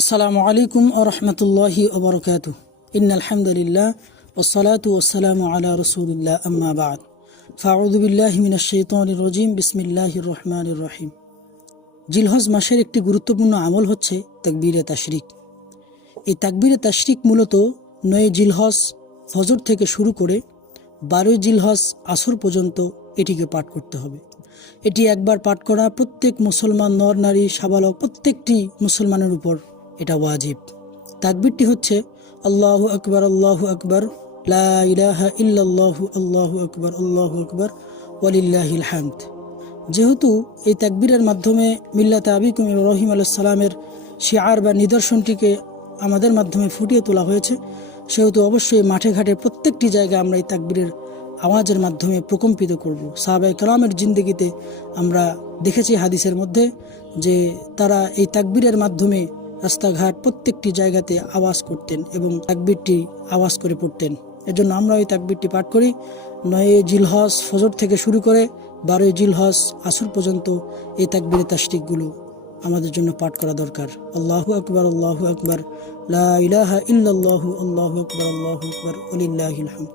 আসসালামু আলাইকুম ওয়া রাহমাতুল্লাহি ওয়া বারাকাতুহু। ইন্নাল হামদুলিল্লাহ ওয়াসসালাতু ওয়াসসালামু আলা রাসূলিল্লাহ আম্মা বা'দ। ফাআউযু বিল্লাহি মিনাশ শাইতানির রাজীম। বিসমিল্লাহির রহমানির রহিম। জিলহজ মাসের একটি গুরুত্বপূর্ণ আমল হচ্ছে তাকবীরে তাশরিক। এই তাকবীরে তাশরিক মূলত 9 জিলহজ ফজর থেকে শুরু করে 12 জিলহজ আসর পর্যন্ত এটিকে পাঠ করতে হবে। এটি একবার পাঠ করা প্রত্যেক মুসলমান নর নারী সাবালক প্রত্যেকটি মুসলমানের উপর এটা ওয়াজিব। তাকবীরটি হচ্ছে আল্লাহু আকবার আল্লাহু আকবার লা ইলাহা ইল্লাল্লাহু আল্লাহু আকবার ওয়ালিল্লাহিল হামদ। যেহেতু এই তাকবীরের মাধ্যমে মিল্লাতে আবিকুম ইব্রাহিম আলাইহিস সালামের শিআর বা নিদর্শনটিকে আমাদের মাধ্যমে ফুটিয়ে তোলা হয়েছে, সেহেতু অবশ্যই মাঠে ঘাটে প্রত্যেকটি জায়গায় আমরা এই তাকবীরের আওয়াজের মাধ্যমে প্রকম্পিত করব। সাহাবায়ে কেরামের জিন্দেগিতে আমরা দেখেছি হাদিসের মধ্যে যে তারা এই তাকবীরের মাধ্যমে রাস্তাঘাট প্রত্যেকটি জায়গাতে আওয়াজ করতেন এবং তাকবীরটি আওয়াজ করে পড়তেন। এজন্য আমরা এই তাকবীরটি পাঠ করি। 9 জিলহজ ফজর থেকে শুরু করে 12 জিলহজ আসর পর্যন্ত এই তাকবীরে তাশরিকগুলো আমাদের জন্য পাঠ করা দরকার। আল্লাহু আকবার লা ইলাহা ইল্লাল্লাহু আল্লাহু আকবার ওয়ালিল্লাহিল হামদ।